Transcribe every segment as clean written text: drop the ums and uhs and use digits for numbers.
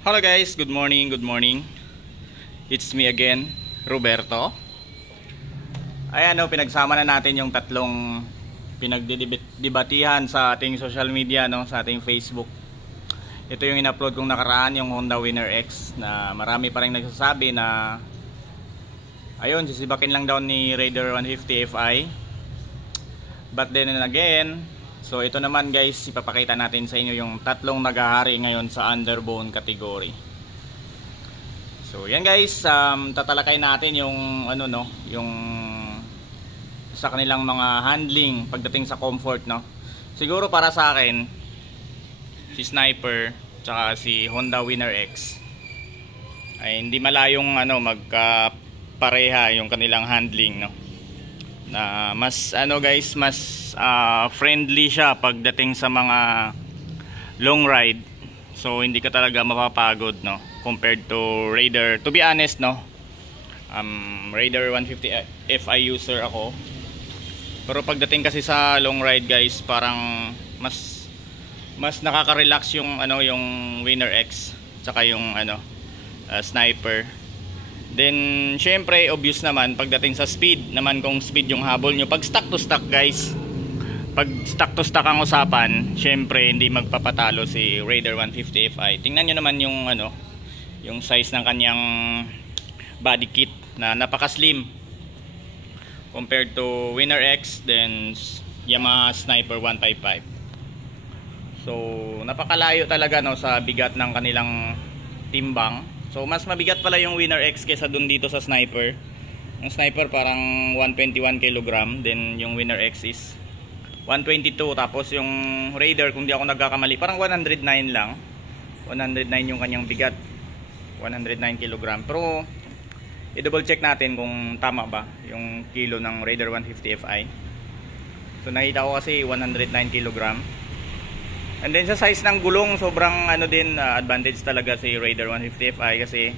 Hello guys, good morning, good morning. It's me again, Roberto. Ayan pinagsama na natin yung tatlong pinagdidebatihan sa ating social media, sa ating Facebook. Ito yung in-upload kong nakaraan, yung Honda Winner X, na marami pa rin nagsasabi na ayun, sisibakin lang daw ni Raider 150 Fi. But then again, so ito naman guys, ipapakita natin sa inyo yung tatlong naghahari ngayon sa underbone category. So yan guys, tatalakay natin yung yung sa kanilang mga handling pagdating sa comfort, Siguro para sa akin, si Sniper tsaka si Honda Winner X ay hindi malayong magkapareha yung kanilang handling, na mas mas friendly siya pagdating sa mga long ride. So hindi ka talaga mapapagod, compared to Raider. To be honest, Raider 150 Fi user ako, pero pagdating kasi sa long ride guys, parang mas nakaka-relax yung yung Winner X tsaka yung Sniper. Then syempre obvious naman pagdating sa speed naman, kung speed yung habol nyo. Pag stock to stock guys, pag stock to stock ang usapan, syempre hindi magpapatalo si Raider 150 Fi. Tingnan nyo naman yung yung size ng kanyang body kit na napaka-slim compared to Winner X, then Yamaha Sniper 155. So napakalayo talaga sa bigat ng kanilang timbang. So mas mabigat pala yung Winner X kaysa dun dito sa Sniper. Yung Sniper parang 121 kg, then yung Winner X is 122. Tapos yung Raider, kung di ako nagkakamali, parang 109 lang. 109 yung kanyang bigat, 109 kg. Pero i-double check natin kung tama ba yung kilo ng Raider 150 Fi. So nakita ko kasi 109 kg. And then sa size ng gulong, sobrang advantage talaga si Raider 150 Fi, kasi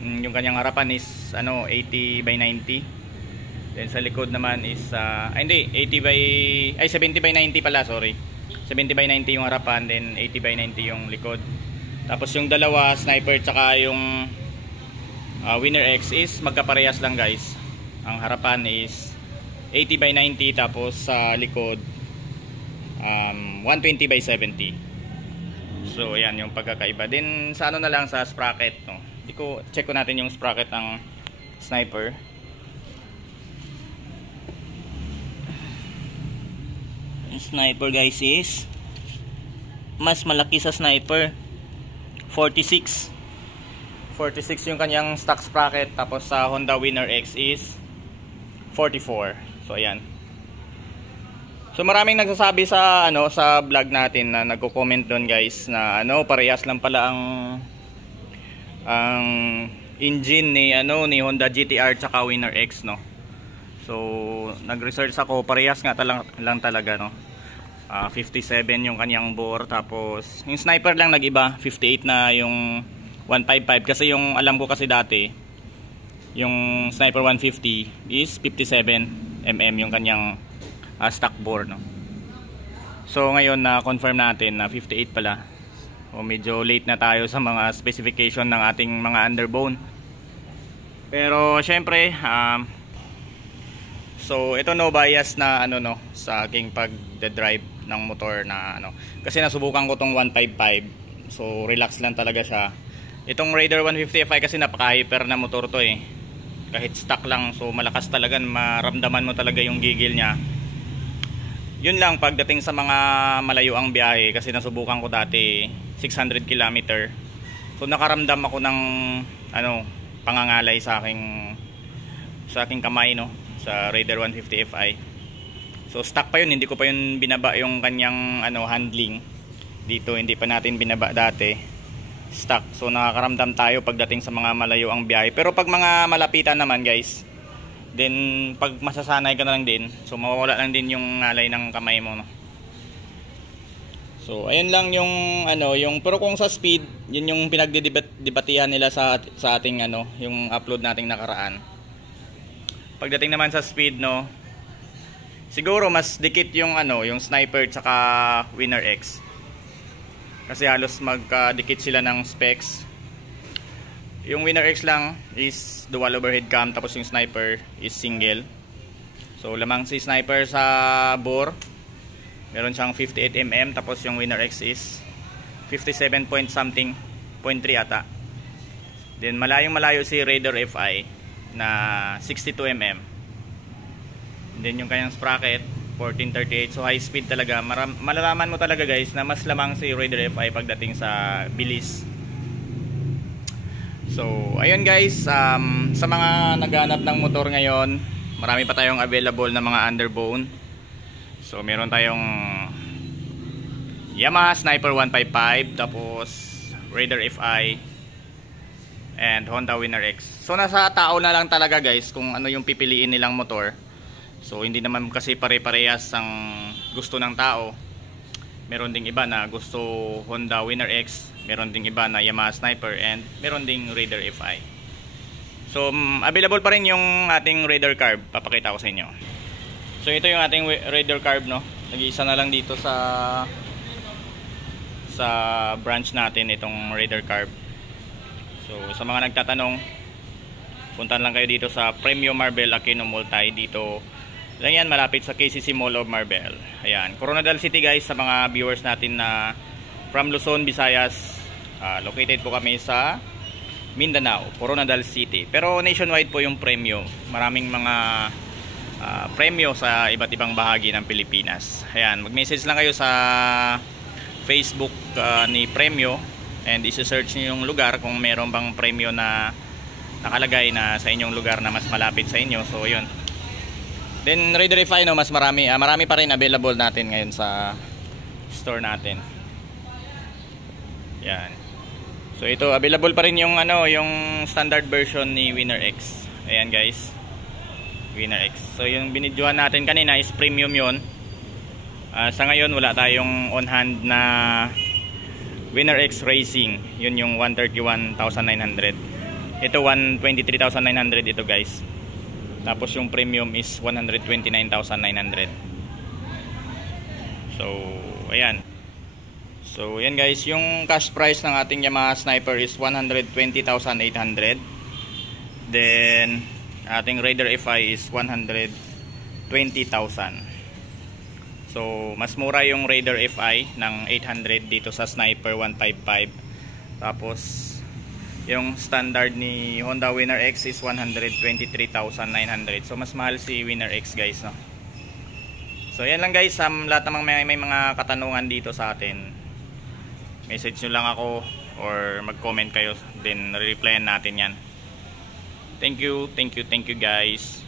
yung kanyang harapan is 80 by 90. Then sa likod naman is 70 by 90 pala, sorry. 70 by 90 yung harapan, then 80 by 90 yung likod. Tapos yung dalawa, Sniper tsaka yung Winner X, is magkaparehas lang guys. Ang harapan is 80 by 90, tapos sa likod 120 by 70. So yan yung pagkakaiba. Then sa na lang sa sprocket, check ko natin yung sprocket ng Sniper. Yung Sniper guys is mas malaki sa Sniper, 46 yung kanyang stock sprocket. Tapos sa Honda Winner X is 44. So ayan. So maraming nagsasabi sa sa vlog natin, na nagko-comment doon guys, na parehas lang pala ang engine ni Honda GT-R tsaka Winner X, So nag-research ako, parehas nga lang talaga, 57 yung kanyang bore. Tapos yung Sniper lang nag-iba, 58 na yung 155, kasi yung alam ko kasi dati yung Sniper 150 is 57 mm yung kanyang stock bore, So ngayon na confirm natin na 58 pala. O medyo late na tayo sa mga specification ng ating mga underbone. Pero syempre so ito no bias na sa aking pag-drive ng motor na kasi nasubukan ko tong 155. So relax lang talaga siya. Itong Raider 150 Fi kasi napaka-hyper na motor to kahit stock lang, so malakas talaga, maramdaman mo talaga yung gigil niya. Yun lang pagdating sa mga malayo ang biyahe, kasi nasubukan ko dati 600 km. So nakaramdam ako ng pangangalay sa aking kamay, sa Raider 150 Fi. So stock pa yun, hindi ko pa yun binaba yung kanyang handling. Dito hindi pa natin binaba dati, stock. So nakakaramdam tayo pagdating sa mga malayo ang biyahe. Pero pag mga malapitan naman guys, then pag masasanay ka na lang din, so mawawala lang din yung ngalay ng kamay mo, So ayun lang yung pero kung sa speed, yun yung pinagdidebatihan nila sa ating yung upload nating nakaraan. Pagdating naman sa speed, siguro mas dikit yung yung Sniper tsaka Winner X. kasi halos magkadikit sila ng specs. Yung Winner X lang is dual overhead cam, tapos yung Sniper is single. So lamang si Sniper sa bore, meron siyang 58mm, tapos yung Winner X is 57 point something, 0.3 ata. Then malayong malayo si Raider FI na 62mm. Then yung kanyang sprocket 1438, so high speed talaga. Malalaman mo talaga guys na mas lamang si Raider FI pagdating sa bilis. So ayun guys, sa mga naghahanap ng motor ngayon, marami pa tayong available na mga underbone. So meron tayong Yamaha Sniper 155, tapos Raider FI, and Honda Winner X. So nasa tao na lang talaga guys kung ano yung pipiliin nilang motor. So hindi naman kasi pare-parehas ang gusto ng tao. Meron ding iba na gusto Honda Winner X, meron ding iba na Yamaha Sniper, and meron ding Raider FI. So available pa rin yung ating Raider Carb, papakita ko sa inyo. So ito yung ating Raider Carb, no. Nag-iisa na lang dito sa branch natin itong Raider Carb. So sa mga nagtatanong, puntan lang kayo dito sa Premium Marbel Aquino Multi. Dito lang yan, malapit sa KCC Mall of Marbel. Ayan, Coronadal City guys, sa mga viewers natin na from Luzon, Visayas. Located po kami sa Mindanao, Coronadal City. Pero nationwide po yung Premium. Maraming mga premyo sa iba't ibang bahagi ng Pilipinas. Ayan, mag-message lang kayo sa Facebook ni Premyo, and isi-search niyo yung lugar kung meron bang premyo na nakalagay na sa inyong lugar na mas malapit sa inyo. So yun. Then Raider FI, no, mas marami pa rin available natin ngayon sa store natin. Yan. So ito, available pa rin yung yung standard version ni Winner X. Ayan guys, Winner X. So yung binidyohan natin kanina is premium yun. Sa ngayon wala tayong on hand na Winner X Racing. Yun yung 131,900. Ito 123,900 ito guys. Tapos yung premium is 129,900. So ayan. So yan guys, yung cash price ng ating Yamaha Sniper is 120,800. Then ating Raider FI is 120,000. So mas mura yung Raider FI ng 800 dito sa Sniper 155. Tapos yung standard ni Honda Winner X is 123,900. So mas mahal si Winner X guys, no? So yan lang guys, lahat namang may mga katanungan dito sa atin, message nyo lang ako or mag-comment kayo, then re-replyan natin yan. Thank you guys.